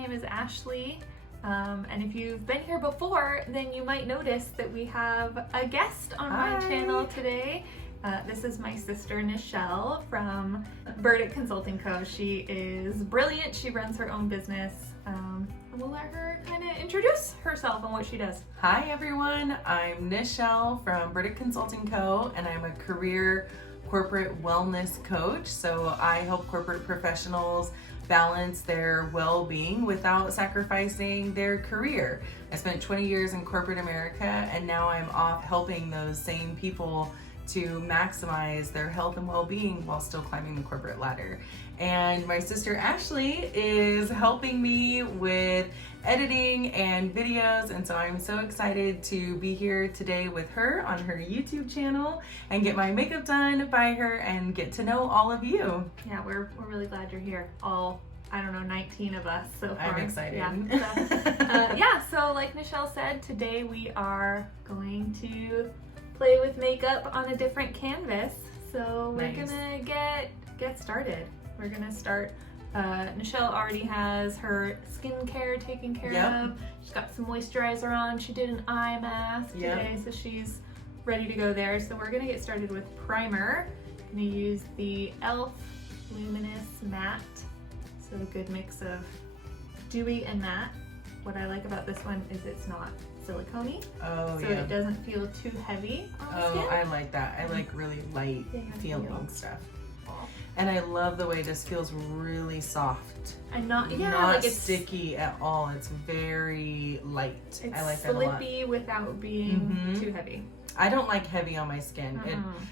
name is Ashley. And if you've been here before, then you might notice that we have a guest on my channel today. This is my sister Nichelle from Burdick Consulting Co. She is brilliant. She runs her own business. And we'll let her kind of introduce herself and what she does. Hi everyone, I'm Nichelle from Burdick Consulting Co. and I'm a career corporate wellness coach. So I help corporate professionals balance their well-being without sacrificing their career. I spent 20 years in corporate America and now I'm off helping those same people to maximize their health and well-being while still climbing the corporate ladder. And my sister Ashley is helping me with editing and videos, and so I'm so excited to be here today with her on her YouTube channel and get my makeup done by her and get to know all of you. Yeah, we're really glad you're here. All, I don't know, 19 of us so far. I'm excited. Yeah, so like Nichelle said, today we are going to play with makeup on a different canvas. So we're gonna get started. We're gonna start. Nichelle already has her skincare taken care of. She's got some moisturizer on. She did an eye mask today, so she's ready to go there. So we're gonna get started with primer. I'm gonna use the e.l.f. Luminous Matte. So a good mix of dewy and matte. What I like about this one is it's not silicone-y, so it doesn't feel too heavy on the skin. I like that. I like really light feeling stuff. And I love the way this feels really soft. And not like it's sticky at all. It's very light. I like that a lot. Slippy without being too heavy. I don't like heavy on my skin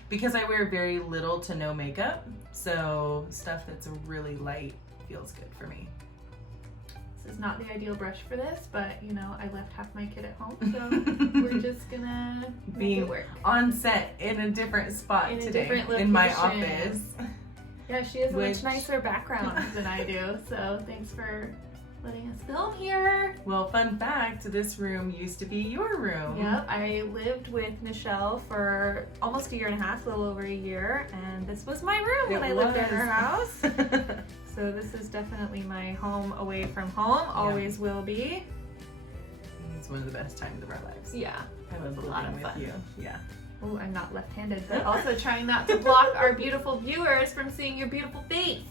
because I wear very little to no makeup. So stuff that's really light feels good for me. This is not the ideal brush for this, but you know, I left half my kit at home, so we're just gonna make it work. On set in a different spot today, in my office. Yeah, she has a much nicer background than I do, so thanks for letting us film here. Well, fun fact, this room used to be your room. Yep, I lived with Nichelle for almost a year and a half, a little over a year, and this was my room when I lived in her house. So this is definitely my home away from home, always will be. It's one of the best times of our lives. Yeah, I love living with you. Yeah. Oh, I'm not left-handed, but also trying not to block our beautiful viewers from seeing your beautiful face.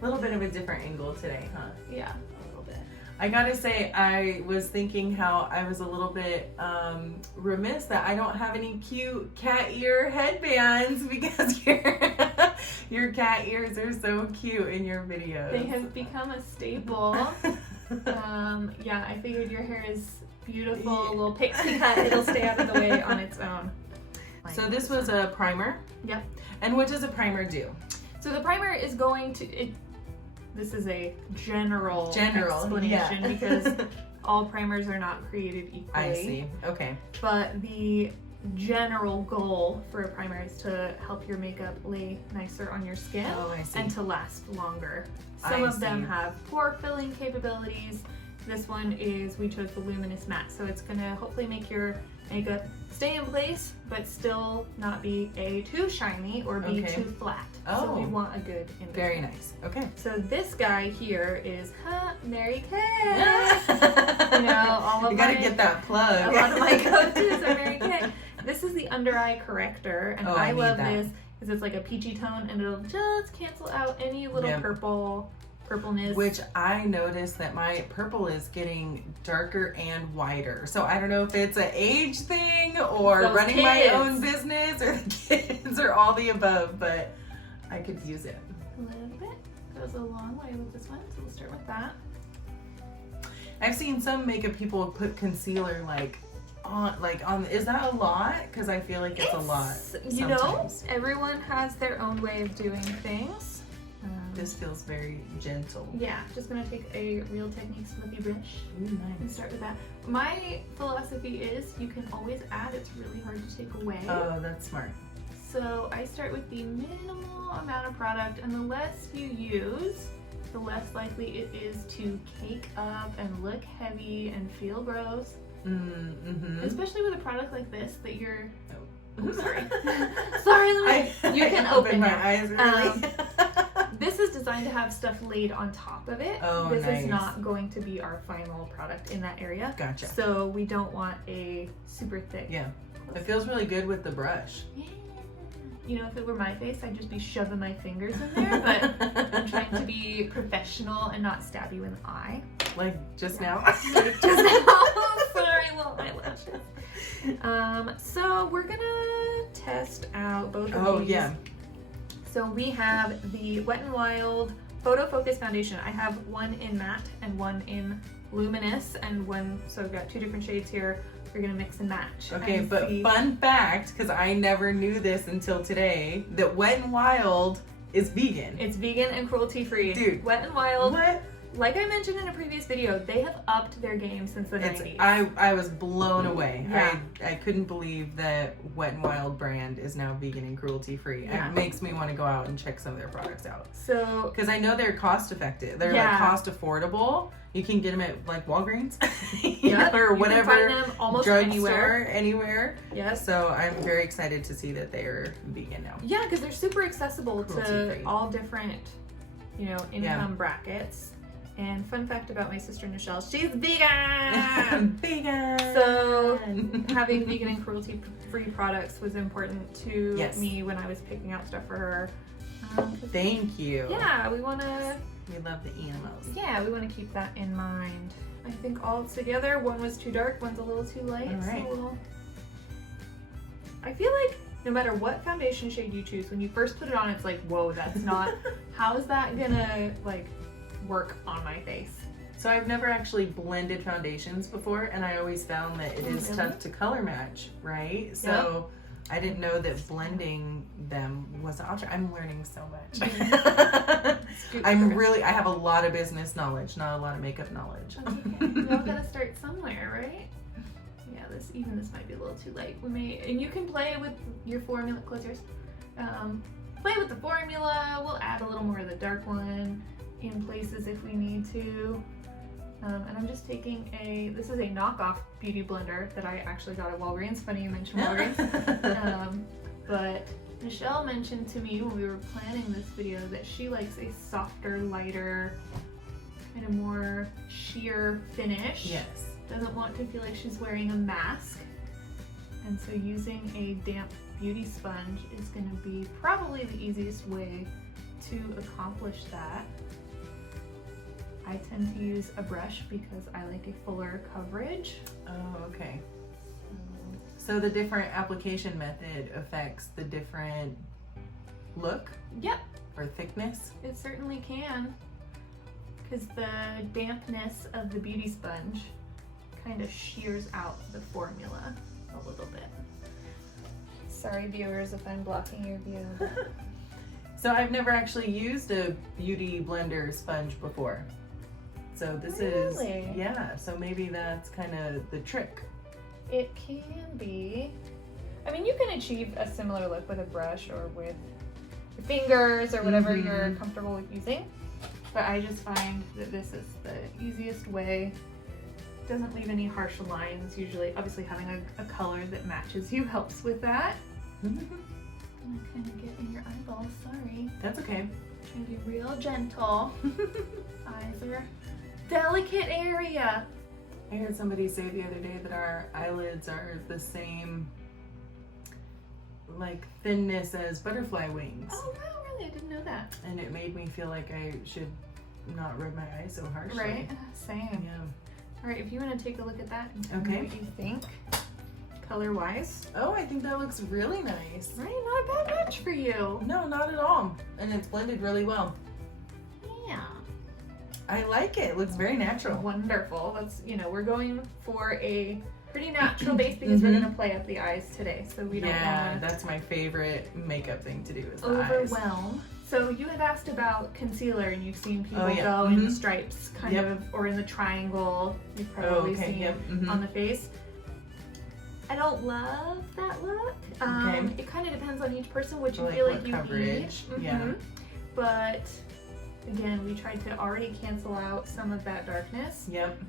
A little bit of a different angle today, huh? Yeah, a little bit. I gotta say, I was thinking how I was a little bit remiss that I don't have any cute cat ear headbands because your cat ears are so cute in your videos. They have become a staple. Yeah, I figured your hair is beautiful, a little pixie cut. It'll stay out of the way on its own. So this was a primer. Yep. And what does a primer do? So the primer is going to, this is a general explanation because all primers are not created equally. I see, okay. But the general goal for a primer is to help your makeup lay nicer on your skin and to last longer. Some of them have pore filling capabilities. This one is, we chose the Luminous Matte, so it's gonna hopefully make your makeup stay in place, but still not be too shiny or be too flat. So we want a good in between. Very nice, okay. So this guy here is Mary Kay. You know, all of you gotta get that plug. A lot of my go-tos are Mary Kay. This is the under eye corrector, and I love this because it's like a peachy tone, and it'll just cancel out any little purpleness. Which I noticed that my purple is getting darker and wider. So I don't know if it's an age thing or running my own business or the kids or all the above, but I could use it. A little bit. Goes a long way with this one, so we'll start with that. I've seen some makeup people put concealer on, is that a lot? Because I feel like it's a lot sometimes. You know, everyone has their own way of doing things. This feels very gentle. Yeah, just gonna take a Real Technique Smoothy brush and start with that. My philosophy is you can always add, it's really hard to take away. Oh, that's smart. So I start with the minimal amount of product, and the less you use, the less likely it is to cake up and look heavy and feel gross. Especially with a product like this that you're... Oh, sorry. Sorry, you can open my eyes really. this is designed to have stuff laid on top of it. Oh, this nice. is not going to be our final product in that area. Gotcha. So we don't want a super thick. Yeah. It feels really good with the brush. Yeah. You know, if it were my face, I'd just be shoving my fingers in there, but I'm trying to be professional and not stab you in the eye. Like just now? Just now. Sorry, little eyelashes. So we're gonna test out both of these. Yeah. So we have the Wet n Wild Photo Focus Foundation. I have one in matte and one in luminous, and so we've got 2 different shades here. We're gonna mix and match. Okay, and but see. fun fact, because I never knew this until today, that Wet n Wild is vegan. It's vegan and cruelty free. Dude. Wet n Wild. What? Like I mentioned in a previous video, they have upped their game since the 90s. I was blown away. Yeah. I couldn't believe that Wet n Wild brand is now vegan and cruelty free. Yeah. It makes me want to go out and check some of their products out. So, Because I know they're cost effective. They're Yeah. like cost affordable. You can get them at like Walgreens Yep, or you whatever can find them almost drugstore anywhere. yes. So I'm very excited to see that they're vegan now. Yeah, because they're super accessible to Cruelty-free. all different, income brackets. And fun fact about my sister Nichelle, she's vegan! Vegan. So having vegan and cruelty-free products was important to Yes. me when I was picking out stuff for her. Thank you. Yeah, we want to We love the animals. keep that in mind. I think all together, one was too dark, one's a little too light. All right. So I feel like no matter what foundation shade you choose, when you first put it on, it's like, whoa, that's not, how is that gonna work on my face? So I've never actually blended foundations before, and I always found that it is Really? tough to color match, right? So I didn't know that blending them was an option. I'm learning so much. I have a lot of business knowledge, not a lot of makeup knowledge. That's okay. We all gotta start somewhere, right? Yeah, this might be a little too light. And you can play with your formula. Close yours. Play with the formula. We'll add a little more of the dark one in places if we need to. And I'm just taking this is a knockoff beauty blender that I actually got at Walgreens. Funny you mentioned Walgreens. But Nichelle mentioned to me when we were planning this video that she likes a softer, lighter, kind of more sheer finish. Yes. Doesn't want to feel like she's wearing a mask. And so using a damp beauty sponge is going to be probably the easiest way to accomplish that. I tend to use a brush because I like a fuller coverage. Oh, okay. So the different application method affects the different look Yep, or thickness. it certainly can. Because the dampness of the beauty sponge kind of shears out the formula a little bit. Sorry viewers if I'm blocking your view. So I've never actually used a beauty blender sponge before. So this is, Really? yeah, so maybe that's kind of the trick. It can be. I mean, you can achieve a similar look with a brush or with your fingers or whatever you're comfortable with using. But I just find that this is the easiest way. Doesn't leave any harsh lines usually. Obviously having a color that matches you helps with that. I kind of get in your eyeballs, sorry. That's okay. Trying to be real gentle. Eyes are a delicate area. I heard somebody say the other day that our eyelids are the same like thinness as butterfly wings. Oh wow, really? I didn't know that. And it made me feel like I should not rub my eyes so harshly. Right? Same. Yeah. Alright, if you want to take a look at that and tell me Okay. what you think, color-wise. Oh, I think that looks really nice. Right, not a bad match for you. No, not at all. And it's blended really well. Yeah. I like it. It looks very natural. Wonderful. That's, we're going for a pretty natural base because we're going to play up the eyes today. So we don't want that's my favorite makeup thing to do is to the eyes. overwhelm. So you had asked about concealer and you've seen people go in the stripes kind of, or in the triangle. You've probably seen on the face. I don't love that look. It kind of depends on each person, what you feel like you coverage. need. Yeah. But again, we tried to already cancel out some of that darkness. Yep.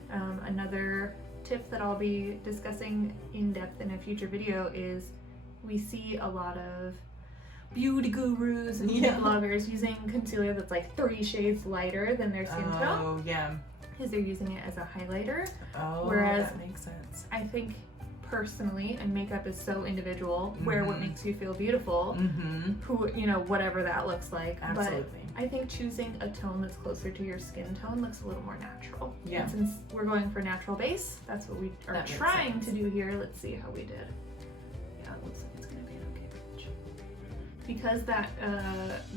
Another tip that I'll be discussing in depth in a future video is we see a lot of beauty gurus and beauty Yeah. bloggers using concealer that's like 3 shades lighter than their skin tone, Oh, yeah. because they're using it as a highlighter. Oh, Whereas that makes sense. I think personally, and makeup is so individual, wear what makes you feel beautiful, Mm-hmm. who, you know, whatever that looks like. Absolutely. But I think choosing a tone that's closer to your skin tone looks a little more natural. Yeah. And since we're going for natural base, that's what we are That makes trying sense. to do here. Let's see how we did. Yeah, it looks like it's gonna be an okay match. Because that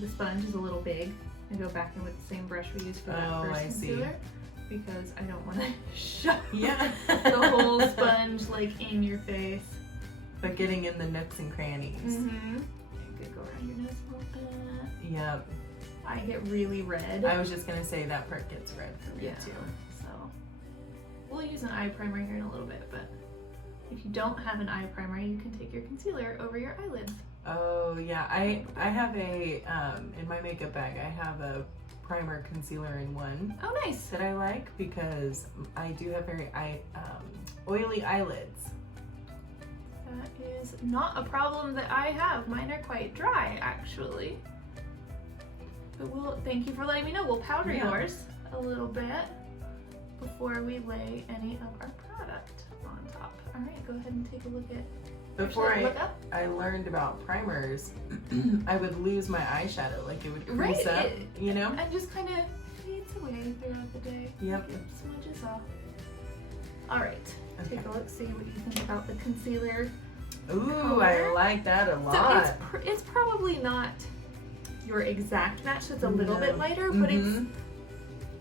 the sponge is a little big, I go back in with the same brush we used for that Oh, first I see. concealer. Because I don't want to shove Yeah. the whole sponge like in your face. But getting in the nooks and crannies. Mm-hmm. You could go around your nose a little bit. Yep. I get really red. I was just gonna say that part gets red for me Yeah. too. So we'll use an eye primer here in a little bit, but if you don't have an eye primer, you can take your concealer over your eyelids. Oh yeah, I have a in my makeup bag I have a primer concealer in one Oh, nice. that I like because I do have very oily eyelids. That is not a problem that I have. Mine are quite dry, actually. But thank you for letting me know. We'll powder Yeah. yours a little bit before we lay any of our product on top. All right, go ahead and take a look at. Before Actually, look up. I learned about primers, I would lose my eyeshadow, like it would crease Right, up, you know? And just kind of fades away throughout the day. Yep. It smudges off. All right, Okay. take a look, see what you think about the concealer. Ooh, I color. like that a So lot. it's probably not your exact match. It's a little No. bit lighter, but Mhm.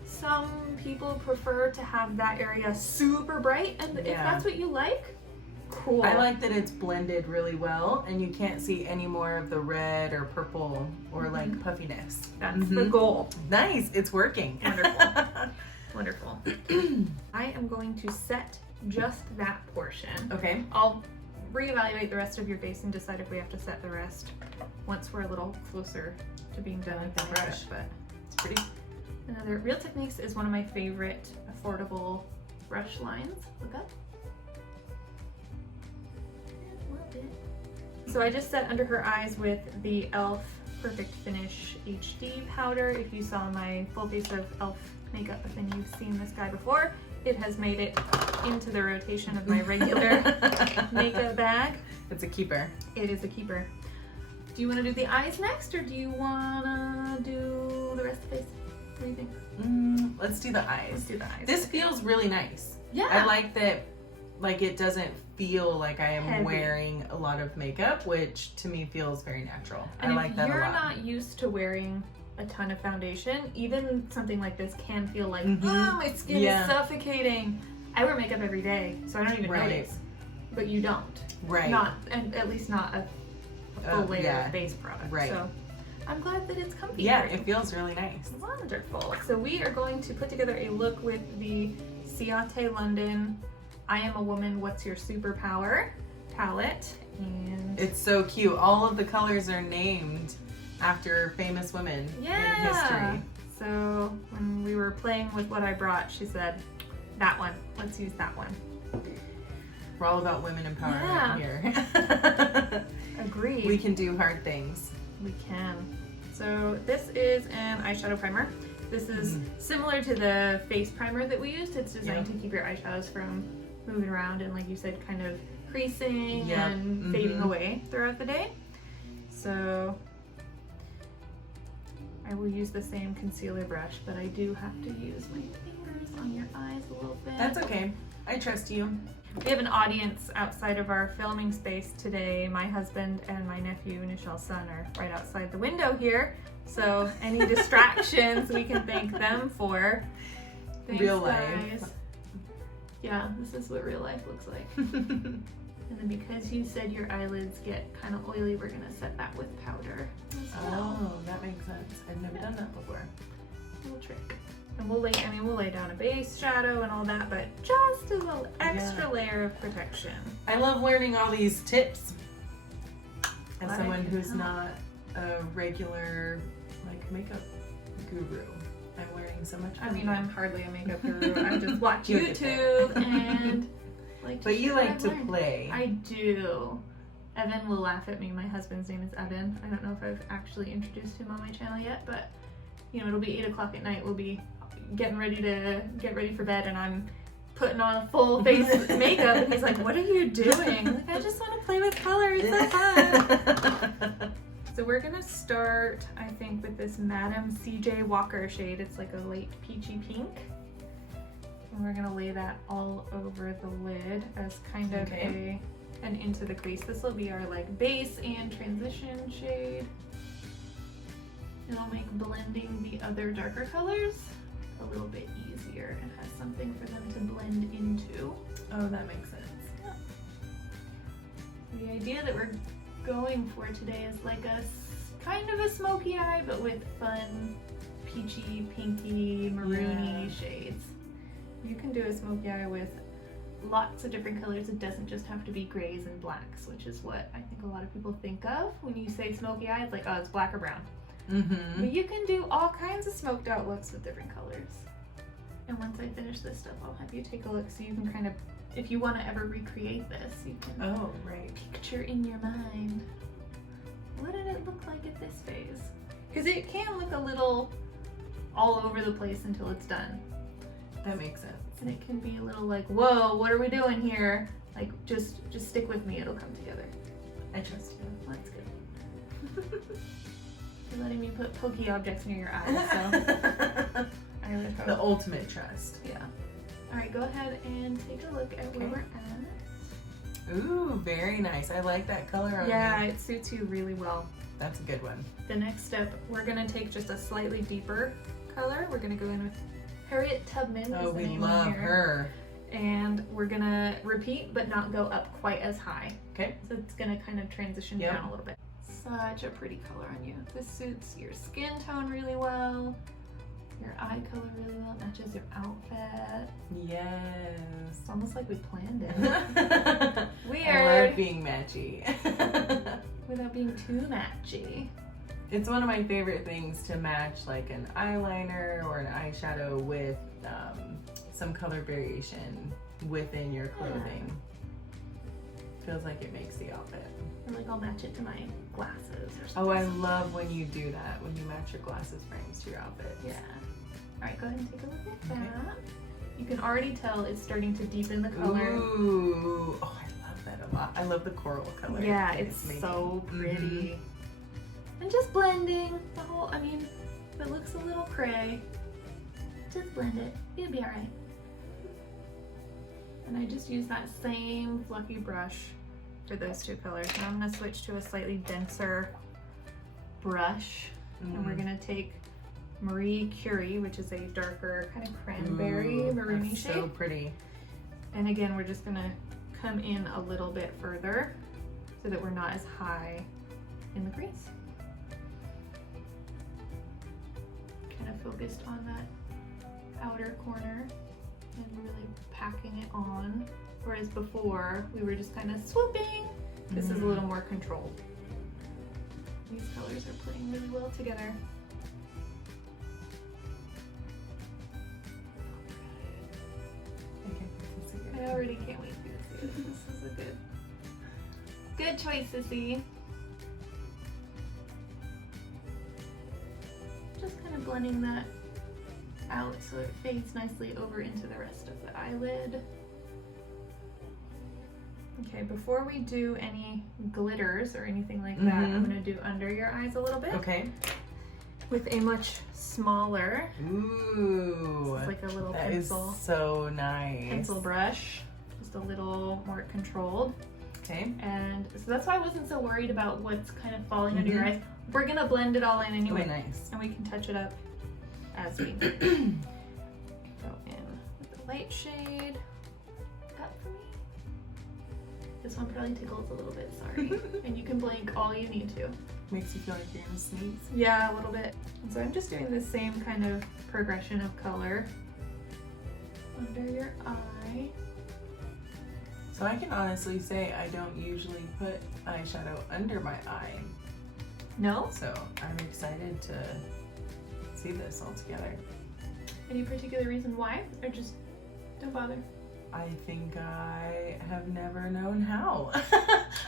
it's some people prefer to have that area super bright, and if Yeah. that's what you like, cool. I like that it's blended really well and you can't see any more of the red or purple or like Mhm. puffiness. That's the Mhm. goal. Nice, it's working. Wonderful. Wonderful. I am going to set just that portion. Okay. I'll reevaluate the rest of your face and decide if we have to set the rest once we're a little closer to being done with the brush. But It's pretty. another Real Techniques is one of my favorite affordable brush lines. Look up. A little bit. So I just set under her eyes with the e.l.f. Perfect Finish HD powder. If you saw my full face of e.l.f. makeup, then you've seen this guy before. It has made it into the rotation of my regular makeup bag. It's a keeper. It is a keeper. Do you want to do the eyes next, or do you want to do the rest of the face? What do you think? Let's do the eyes. Let's do the eyes. This feels really nice. Yeah. I like that, like it doesn't feel like I am Heavy. wearing a lot of makeup, which to me feels very natural. And I like if that a you're lot. not used to wearing a ton of foundation, even something like this can feel like, Mhm. oh, my skin Yeah. is suffocating. I wear makeup every day, so I don't even Right. notice. But you don't. Right. Not, and at least not a full layer yeah. of base product. Right. So I'm glad that it's comfy. Yeah, for you. it feels really nice. Wonderful. So we are going to put together a look with the Ciate London I Am a Woman, What's Your Superpower palette. And It's so cute. All of the colors are named after famous women in history. So when we were playing with what I brought, she said, that one, let's use that one. We're all about women empowerment Yeah. here. Agreed. We can do hard things. We can. So this is an eyeshadow primer. This is similar to the face primer that we used. It's designed to keep your eyeshadows from moving around and, like you said, kind of creasing Yep. and fading away throughout the day. So I will use the same concealer brush, but I do have to use my fingers on your eyes a little bit. That's okay. I trust you. We have an audience outside of our filming space today. My husband and my nephew, Nichelle's son, are right outside the window here. So any distractions, we can thank them for. Thanks, Real guys. life. Yeah, this is what real life looks like. And then because you said your eyelids get kind of oily, we're gonna set that with powder as well. Oh, that makes sense. I've never done that before. Little trick. And we'll lay down a base shadow and all that, but just as an extra layer of protection. I love learning all these tips. As Glad I someone could who's help. not a regular like makeup guru, I'm learning so much. I from mean, you. I'm hardly a makeup guru. I just watch You'll get YouTube and like. But you share what like I've to learned. play. I do. Evan will laugh at me. My husband's name is Evan. I don't know if I've actually introduced him on my channel yet, but you know, it'll be 8 o'clock at night. We'll be getting ready to get ready for bed, and I'm putting on a full face makeup, and he's like, "What are you doing?" I'm like, "I just want to play with color. It's so fun." So we're gonna start, I think, with this Madam CJ Walker shade. It's like a light peachy pink. And we're gonna lay that all over the lid as kind of an into the crease. This will be our like base and transition shade. It'll make blending the other darker colors a little bit easier. It has something for them to blend into. Oh, that makes sense. The idea that we're going for today is like a kind of a smoky eye, but with fun peachy, pinky, maroony shades. You can do a smoky eye with lots of different colors. It doesn't just have to be grays and blacks, which is what I think a lot of people think of when you say smoky eye. It's like, oh, it's black or brown. Mm-hmm. But you can do all kinds of smoked out looks with different colors. And once I finish this stuff, I'll have you take a look so you can kind of, if you want to ever recreate this, you can picture in your mind, what did it look like at this phase? Because it can look a little all over the place until it's done. That makes sense. And it can be a little like, whoa, what are we doing here? Like, just stick with me, it'll come together. I trust you. Well, that's good. You're letting me put pokey objects near your eyes, so I would hope. The ultimate trust. Yeah. All right, go ahead and take a look at where we're at. Ooh, very nice. I like that color on you. It suits you really well. That's a good one. The next step, we're gonna take just a slightly deeper color. We're gonna go in with Harriet Tubman. Oh, is the we name love on here. her. And we're gonna repeat, but not go up quite as high. Okay. So it's gonna kind of transition down a little bit. Such a pretty color on you. This suits your skin tone really well, your eye color really well, matches your outfit. Yes. It's almost like we planned it. Weird. I love being matchy. Without being too matchy. It's one of my favorite things to match like an eyeliner or an eyeshadow with some color variation within your clothing. Feels like it makes the outfit. Or like I'll match it to my glasses or something. Oh, I love when you do that, when you match your glasses frames to your outfit. Yeah. All right, go ahead and take a look at that. You can already tell it's starting to deepen the color. Ooh, oh, I love that a lot. I love the coral color. Yeah, it's so pretty. And just blending the whole, I mean, if it looks a little cray, just blend it. It'll be all right. And I just use that same fluffy brush for those two colors. Now I'm gonna switch to a slightly denser brush. And we're gonna take Marie Curie, which is a darker kind of cranberry maroony shade. So pretty. And again, we're just gonna come in a little bit further so that we're not as high in the crease. Kind of focused on that outer corner and really packing it on. Whereas before, we were just kind of swooping. This is a little more controlled. These colors are playing really well together. I already can't wait for you to see this. This is a good choice, Sissy. Just kind of blending that out so it fades nicely over into the rest of the eyelid. Okay, before we do any glitters or anything like that, I'm gonna do under your eyes a little bit. Okay. With a much smaller. Ooh. It's like a little that pencil. Is so nice. Pencil brush, just a little more controlled. Okay. And so that's why I wasn't so worried about what's kind of falling under your eyes. We're gonna blend it all in anyway. Oh, nice. And we can touch it up as we go in with the light shade. Up for me. This one probably tickles a little bit, sorry. And you can blink all you need to. Makes you feel like you're gonna sneeze. Yeah, a little bit. And so I'm just doing the same kind of progression of color under your eye. So I can honestly say I don't usually put eyeshadow under my eye. No? So I'm excited to see this all together. Any particular reason why? Or just don't bother? I think I have never known how.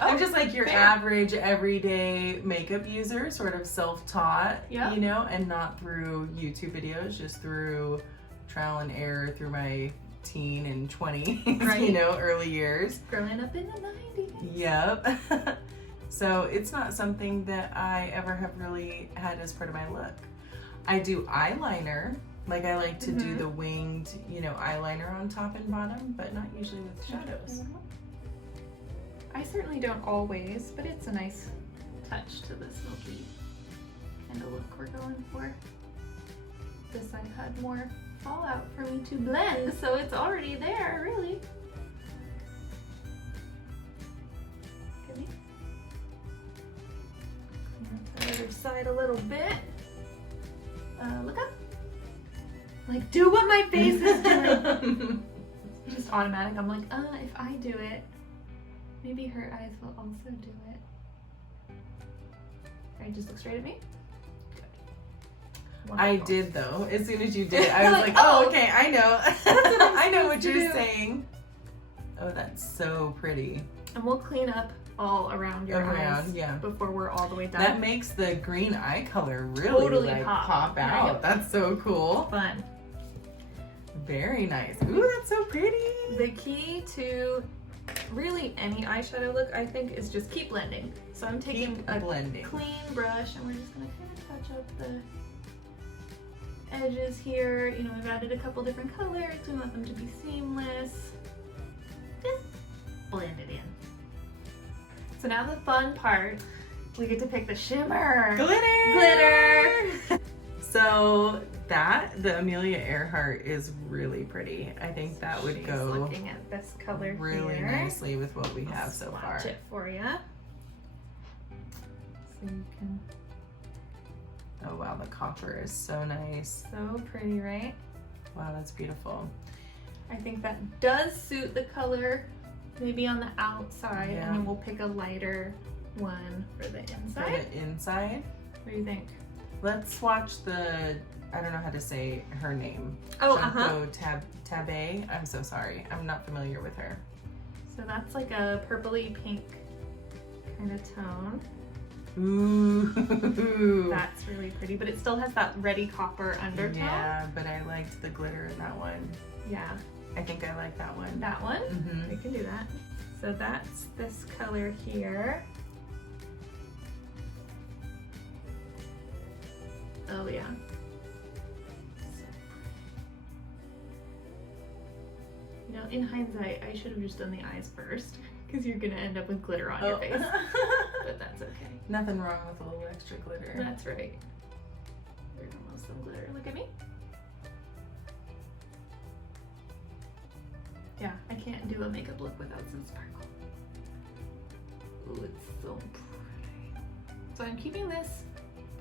I'm Oh, just like your fair. average everyday makeup user, sort of self-taught, Yep. you know, and not through YouTube videos, just through trial and error through my teen and 20s, Right. you know, early years. Growing up in the 90s. Yep. So it's not something that I ever have really had as part of my look. I do eyeliner. Like I like to do the winged, you know, eyeliner on top and bottom, but not usually with shadows. I certainly don't always, but it's a nice touch to the smoky kind of look we're going for. This side had more fallout for me to blend, so it's already there, really. Give me. Clean up the other side a little bit. Look up. Like, do what my face is doing. It's just automatic. I'm like, if I do it, maybe her eyes will also do it. Alright, just look straight at me. Good. I Wonderful. did though. As soon as you did, I was like, Oh, oh, okay, I know. what I'm I know what supposed to you're do. saying. Oh, that's so pretty. And we'll clean up all around your eyes Yeah. before we're all the way done. That makes the green eye color really Totally like pop. out. Right. That's so cool. Fun. Very nice. Ooh, that's so pretty. The key to really any eyeshadow look, I think, is just keep blending. So I'm taking Keep a blending. clean brush and we're just gonna kind of touch up the edges here. You know, I've added a couple different colors. We want them to be seamless. Just blend it in. So now the fun part, we get to pick the shimmer. Glitter! Glitter! So the Amelia Earhart is really pretty. I think that would She's go looking at this color really here. nicely with what we have so far. Swatch it for you. So you can, Oh wow, the copper is so nice. so pretty, right? Wow, that's beautiful. I think that does suit the color, maybe on the outside, Yeah. and then we'll pick a lighter one for the For inside. the inside, What do you think? let's swatch the, I don't know how to say her name. Oh, Chanco Tabe. I'm so sorry. I'm not familiar with her. So that's like a purpley pink kind of tone. Ooh. That's really pretty, but it still has that reddy copper undertone. Yeah, but I liked the glitter in that one. Yeah, I think I like that one. that one. Mm-hmm. We can do that. So that's this color here. Oh yeah. You know, in hindsight, I should have just done the eyes first, because you're gonna end up with glitter on your face. But that's okay. Nothing wrong with a little extra glitter. That's right. There's almost some glitter. Look at me. Yeah, I can't do a makeup look without some sparkle. Ooh, it's so pretty. So I'm keeping this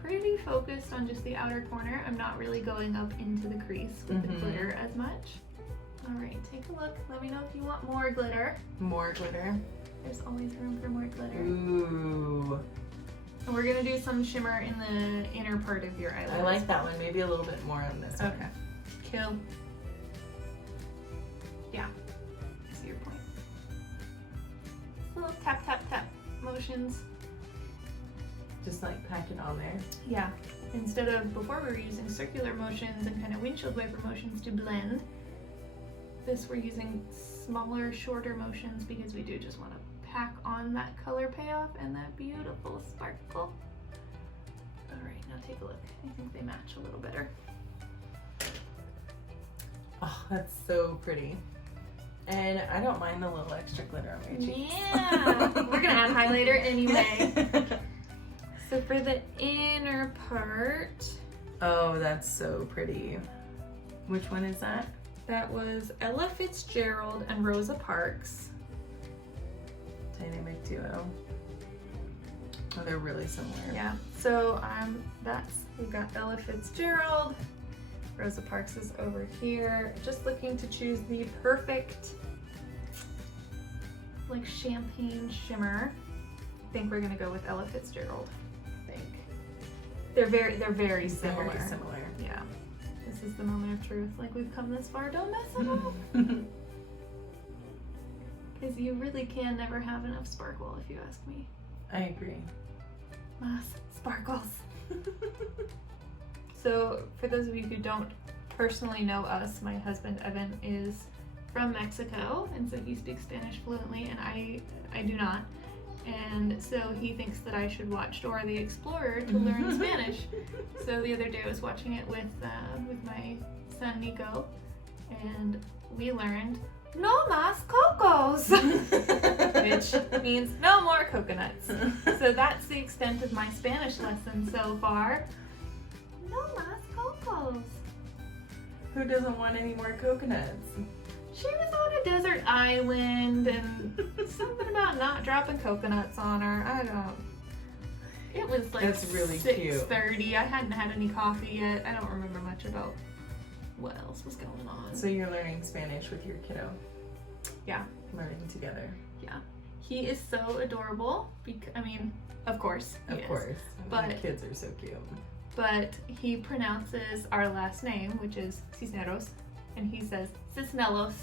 pretty focused on just the outer corner. I'm not really going up into the crease with the glitter as much. All right, take a look. Let me know if you want more glitter. More glitter. There's always room for more glitter. Ooh. And we're gonna do some shimmer in the inner part of your eyelids. I like that one. Maybe a little bit more on this one. Okay. Kill. Yeah. I see your point. Little tap, tap, tap motions. Just like pack it on there. Yeah. Instead of, before we were using circular motions and kind of windshield wiper motions to blend, this we're using smaller, shorter motions because we do just want to pack on that color payoff and that beautiful sparkle. All right, now take a look. I think they match a little better. Oh, that's so pretty. And I don't mind the little extra glitter on my cheeks. Yeah, we're gonna add highlighter anyway. So for the inner part, Oh, that's so pretty. Which one is that? that was Ella Fitzgerald and Rosa Parks. Dynamic duo. Oh, they're really similar. Yeah, so we've got Ella Fitzgerald, Rosa Parks is over here. Just looking to choose the perfect, like champagne shimmer. I think we're gonna go with Ella Fitzgerald. I think they're very similar. Very similar. Yeah, this is the moment of truth. Like, we've come this far, don't mess it up. You really can never have enough sparkle if you ask me. I agree. Más sparkles. So for those of you who don't personally know us, my husband Evan is from Mexico, and so he speaks Spanish fluently, and I do not. And so he thinks that I should watch Dora the Explorer to learn Spanish. So the other day I was watching it with my son Nico, and we learned no más cocos, which means no more coconuts. So that's the extent of my Spanish lesson so far. No más cocos. Who doesn't want any more coconuts? She was on a desert island and something about not dropping coconuts on her. I don't. It was like That's really 6:30. I hadn't had any coffee yet. I don't remember much about what else was going on. So you're learning Spanish with your kiddo? Yeah. Learning together. Yeah. He is so adorable. I mean, of course. Of course. But your kids are so cute. But he pronounces our last name, which is Cisneros, and he says Cisnelos.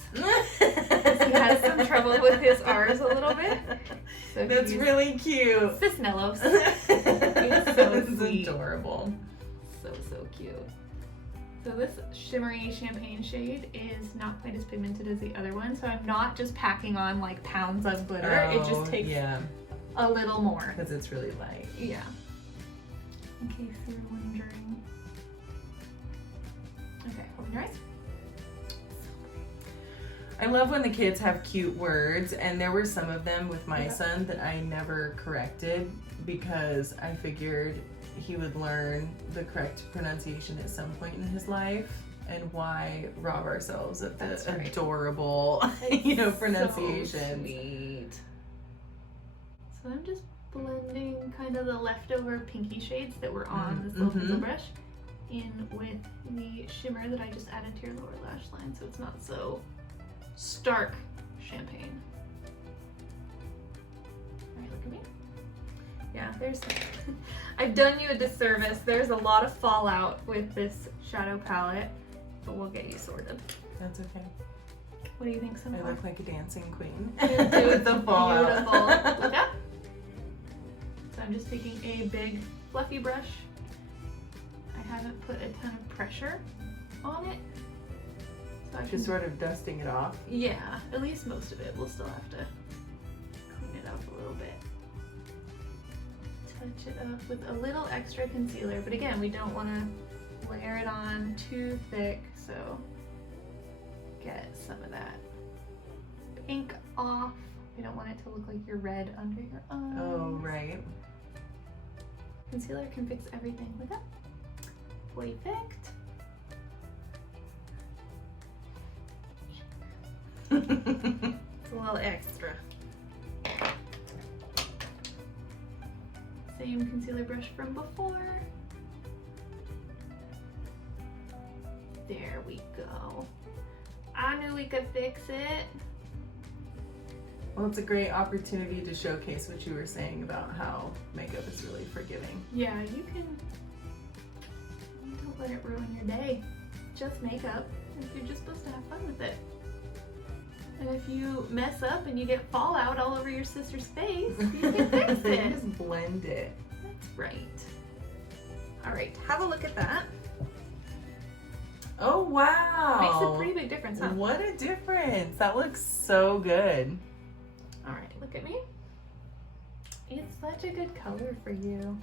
He has some trouble with his R's a little bit. So That's really cute. Cisnelos. He's so sweet. Adorable. So cute. So this shimmery champagne shade is not quite as pigmented as the other one, so I'm not just packing on like pounds of glitter. It just takes a little more. Because it's really light. Yeah. In case you're wondering. Okay, open your eyes. I love when the kids have cute words, and there were some of them with my son that I never corrected because I figured he would learn the correct pronunciation at some point in his life, and why rob ourselves of the adorable, pronunciation. So sweet. So I'm just blending kind of the leftover pinky shades that were on this little pencil brush in with the shimmer that I just added to your lower lash line, so it's not so stark champagne. Alright, look at me. Yeah, I've done you a disservice. There's a lot of fallout with this shadow palette, but we'll get you sorted. That's okay. What do you think so far? I look like a dancing queen. You do. With the fallout. Beautiful. Look up. So I'm just taking a big fluffy brush. I haven't put a ton of pressure on it. So I Just sort of dusting it off. Yeah, at least most of it. We'll still have to clean it up a little bit. Touch it up with a little extra concealer, but again, we don't want to layer it on too thick, so get some of that pink off. We don't want it to look like you're red under your eyes. Oh, right. Concealer can fix everything. Look up. Perfect. It's a little extra. Same concealer brush from before. There we go. I knew we could fix it. Well, it's a great opportunity to showcase what you were saying about how makeup is really forgiving. Yeah, you don't let it ruin your day. Just makeup. You're just supposed to have fun with it. And if you mess up and you get fallout all over your sister's face, you can fix it. Just blend it. That's right. All right, have a look at that. Oh, wow. Makes a pretty big difference, huh? What a difference. That looks so good. All right, look at me. It's such a good color for you.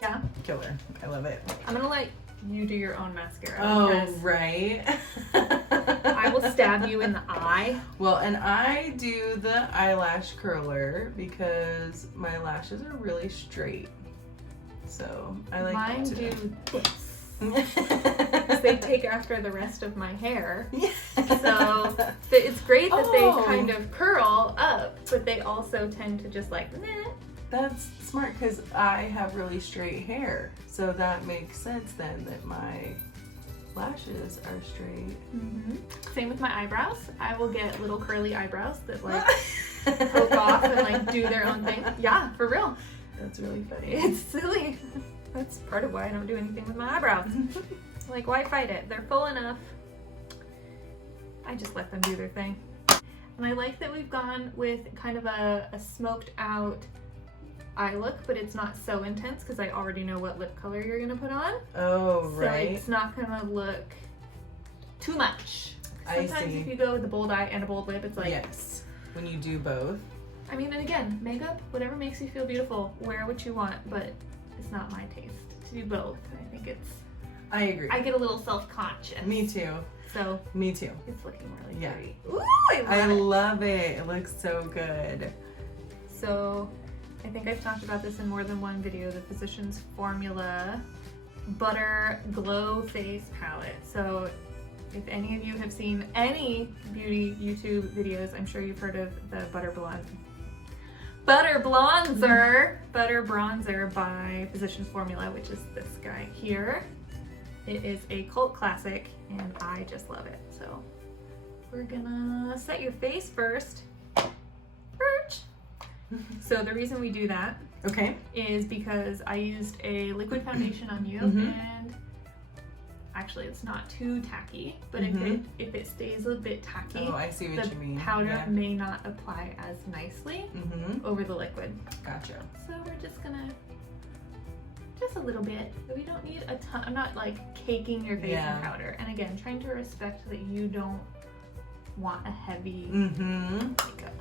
Yeah? Killer. I love it. I'm gonna let you do your own mascara. Oh, because right. I will stab you in the eye. Well, and I do the eyelash curler because my lashes are really straight. So I like Mine to do this. Because they take after the rest of my hair. So it's great that they kind of curl up, but they also tend to just like, meh. That's smart because I have really straight hair. So that makes sense then that my lashes are straight. Mm-hmm. Same with my eyebrows. I will get little curly eyebrows that like poke off and like do their own thing. Yeah, for real. That's really funny. It's silly. That's part of why I don't do anything with my eyebrows. Like, why fight it? They're full enough. I just let them do their thing. And I like that we've gone with kind of a smoked out eye look, but it's not so intense because I already know what lip color you're gonna put on. Oh, so right. it's not gonna look too much. I Sometimes see. if you go with a bold eye and a bold lip, it's like, Yes, when you do both. I mean, and again, makeup, whatever makes you feel beautiful, wear what you want, but it's not my taste to do both. I think it's, I agree. I get a little self-conscious. Me too. So Me too. it's looking really Yeah. pretty. Ooh, I love it. It looks so good. So I think I've talked about this in more than one video, the Physicians Formula Butter Glow Face Palette. So if any of you have seen any beauty YouTube videos, I'm sure you've heard of the Butter Bronzer by Physicians Formula, which is this guy here. It is a cult classic and I just love it. So we're gonna set your face first. So the reason we do that is because I used a liquid foundation on you and actually it's not too tacky, but if it stays a bit tacky, I see what you mean. The powder may not apply as nicely over the liquid. Gotcha. So we're just gonna, just a little bit. We don't need a ton. I'm not like caking your face in powder. And again, trying to respect that you don't want a heavy makeup.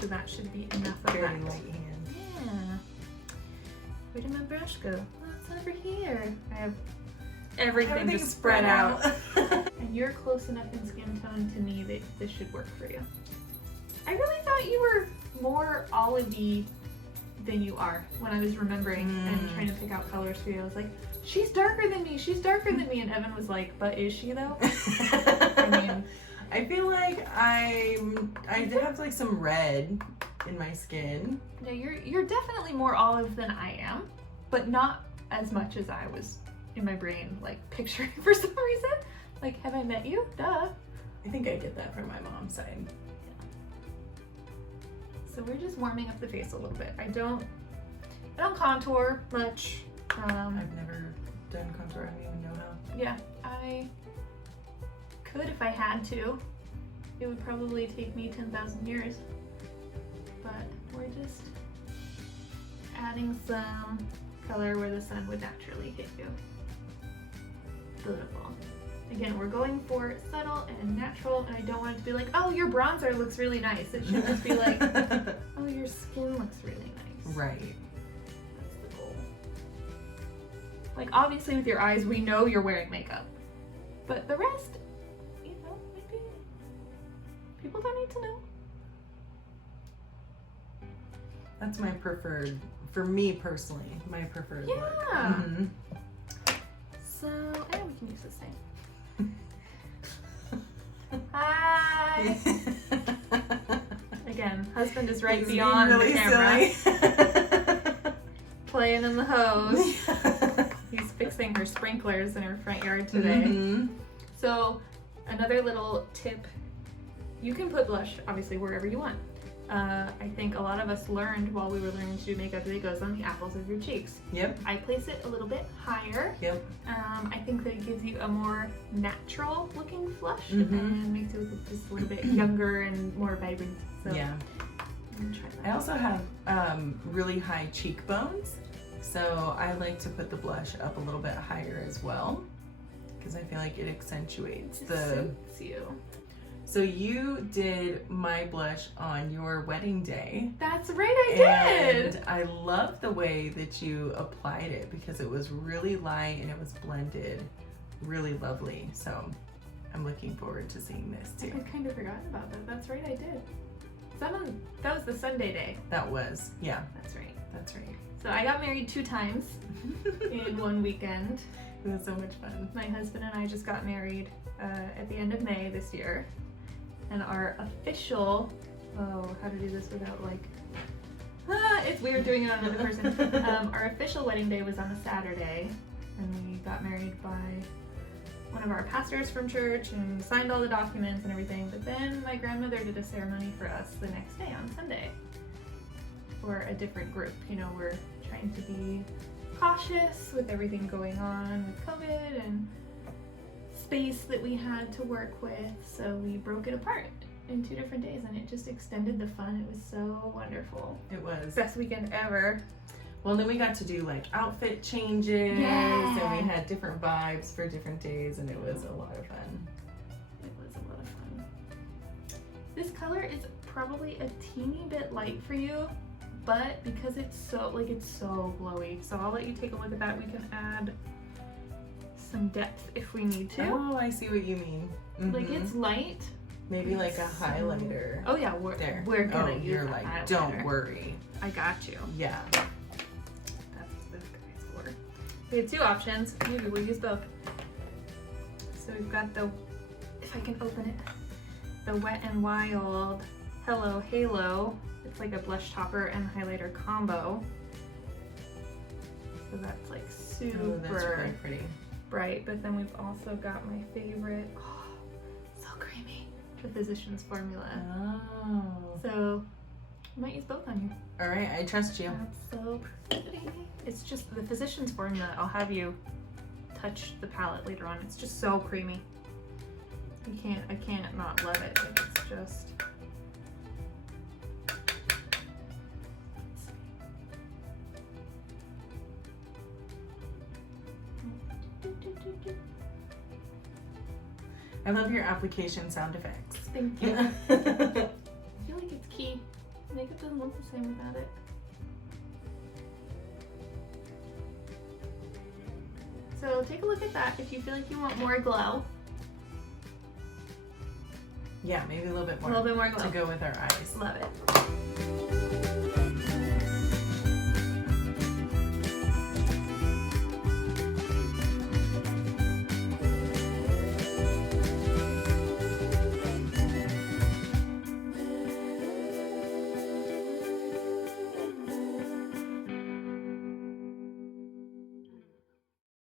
So that should be enough of Very that. light hand. Yeah. Where did my brush go? Oh, it's over here. I have everything just spread out. And you're close enough in skin tone to me that this should work for you. I really thought you were more olivey than you are when I was remembering and trying to pick out colors for you. I was like, she's darker than me, she's darker than me. And Evan was like, but is she though? I mean, I feel like I have like some red in my skin. no, you're definitely more olive than I am, but not as much as I was in my brain like picturing for some reason. Like, have I met you? Duh. I think I get that from my mom's side. So we're just warming up the face a little bit. I don't contour much. I've never done contour. I don't even know how. Yeah, I could if I had to. It would probably take me 10,000 years. But we're just adding some color where the sun would naturally hit you. Beautiful. Again, we're going for subtle and natural, and I don't want it to be like, oh, your bronzer looks really nice. It should just be like, oh, your skin looks really nice. Right. That's the goal. Like, obviously with your eyes, we know you're wearing makeup. But the rest, you know, maybe people don't need to know. That's my preferred, for me personally, my preferred look. Yeah. So, and we can use the same. Hi! Again, husband is right beyond the camera. Playing in the hose. He's fixing her sprinklers in her front yard today. So, another little tip, you can put blush obviously wherever you want. I think a lot of us learned while we were learning to do makeup that it goes on the apples of your cheeks. Yep. I place it a little bit higher. Yep. I think that it gives you a more natural looking flush and makes it look just a little bit younger and more vibrant. So Yeah. I'm gonna try that. I also have really high cheekbones, so I like to put the blush up a little bit higher as well, because I feel like it accentuates It the... suits you. So you did my blush on your wedding day. That's right, I did! And I love the way that you applied it because it was really light and it was blended really lovely. So I'm looking forward to seeing this I too. had kind of forgotten about that. That's right, I did. That was the Sunday day. That was, yeah, That's right. that's right. So I got married 2 times in one weekend. It was so much fun. My husband and I just got married at the end of May this year. And our official, how to do this without like, it's weird doing it on another person. Our official wedding day was on a Saturday, and we got married by one of our pastors from church and signed all the documents and everything. But then my grandmother did a ceremony for us the next day on Sunday for a different group. You know, we're trying to be cautious with everything going on with COVID and space that we had to work with, so we broke it apart in 2 different days, and it just extended the fun. It was so wonderful. It was. Best weekend ever. Well, then we got to do like outfit changes, Yeah. and we had different vibes for different days, and it was a lot of fun. It was a lot of fun. This color is probably a teeny bit light for you, but because it's so glowy. So I'll let you take a look at that. We can add some depth if we need to. Oh, I see what you mean. Like it's light. Maybe like a so- highlighter. Oh yeah, we're gonna use you're a like, highlighter. don't worry. I got you. Yeah. That's what this guy's for. We have 2 options. Maybe we'll use both. So we've got the, if I can open it, the Wet n Wild Hello Halo. It's like a blush topper and highlighter combo. So that's like super Oh, that's really pretty. bright. But then we've also got my favorite, so creamy, the Physicians Formula. Oh. So I might use both on you. All right, I trust you. That's so pretty. It's just the Physicians Formula. I'll have you touch the palette later on. It's just so creamy. I can't not love it. Like, it's just. I love your application sound effects. Thank you. I feel like it's key. Makeup doesn't look the same without it. So take a look at that if you feel like you want more glow. Yeah, maybe a little bit more. A little bit more glow. To go with our eyes. Love it.